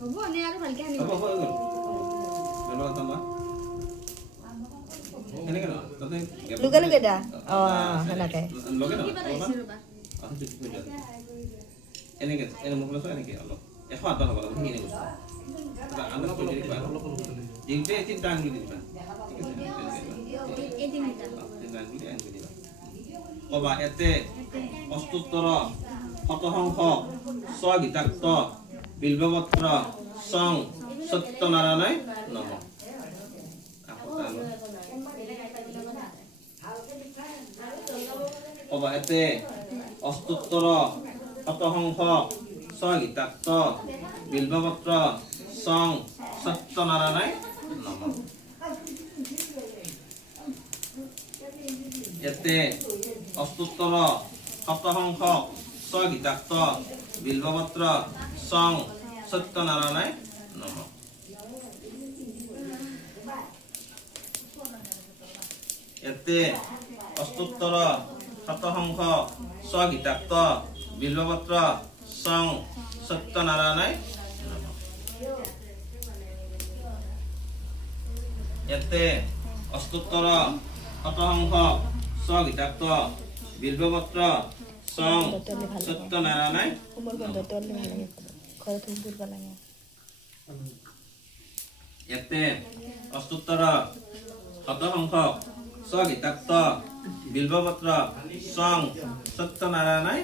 হ'ব নে আৰু ভালকে আনিব হ'ব হৈ গ'ল বেলৰ তামা এনেকে ন তাতে লুকে লুকে দা সেনেকে লগে ন কিবা আহিছে ৰবা এনেকে এনে মোক লৈছো এনেকে অলপ 108 হ'ব লাগিব সেইখিনি বস্তু আন্দাজ কৰি দিবা দিনতে তিনটা আঙুলি দিবা এই তিনিটা তিনটা আঙুলি দিবা কবা এতে অস্তুত্তৰ শতসংখ স্বগীতাক্ত বিল্বপত্ৰ সং সত্যনাৰায়ণ নম কবা এতে অস্তুত্তৰ শতসংখ স্বগীতাক্ত বিল্বপত্ৰ সং সত্যনাৰায়ণ নম এতে অস্তুত্তৰ শতসংখ স্বগীতাক্ত বিল্বপত্ৰ সং সত্যনাৰায়ণ নম এতে অস্তুত্তৰ শতসংখ স্বগীতাক্ত বিল্বপত্ৰ সং সত্যনাৰায়ণ নম এতে অস্তুত্তৰ শতসংখ স্বগীতাক্ত বিল্বপত্ৰ সং সত্যনাৰায়ণ কোমল বন্ধটো অলপ ভাল লাগে ঘৰত ফুৰিব লাগে এতে অস্তুত্তৰ শতসংখ স্বগীতাক্ত বিল্বপত্ৰ সং সত্যনাৰায়ণ